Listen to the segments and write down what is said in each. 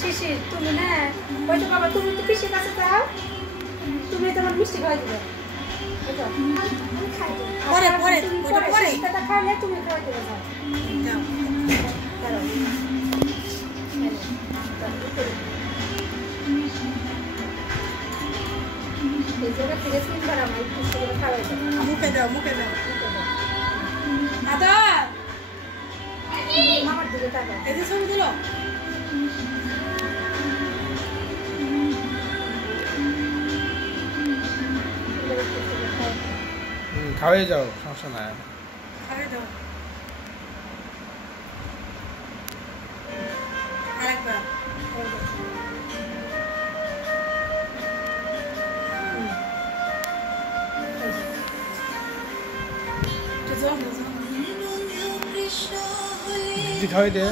শিশির তুমি না ওই তো বাবা তুমি তো পিসির কাছে যাও তুমি তোমার মিষ্টি খাওয়াই দিবে পরে পরে পরে সেটা খাওয়ালে তুমি খাওয়াই দিবে যাও এই জায়গা থেকে সিম্বার আমার একটু খাওয়াই দাও মুখে দাও দাদা মামার দিকে তাকাও এই যে ছবি দিলো খাওয়াই যাও সমস্যা নাই খাওয়াই দাও আরেকবার দিদি খাওয়াই দে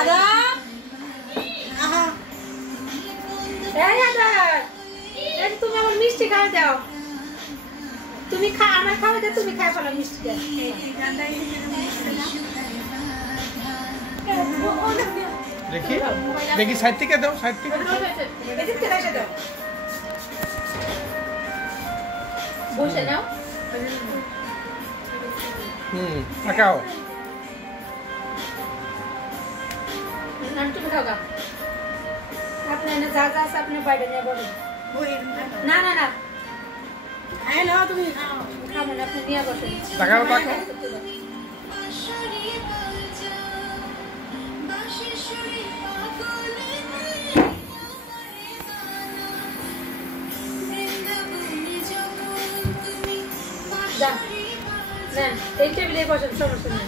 আদা আহা তুমি আমার মিষ্টি খাওয়া দাও তুমি আমার খাওয়া দাও তুমি খাই ফেলো মিষ্টি দেখি দেখি সাইড থেকে দাও সাইড থেকে বসে নাও তাকাও তুমি খাও আপনি যা যা আছে আপনি বাইরে নিয়ে বলেন না না না হ্যালো তুমি খাও খাবেন আপনি নিয়ে বসেন তাকাও তাকাও যান নেন এই টেবিলে বসেন সমস্যা নেই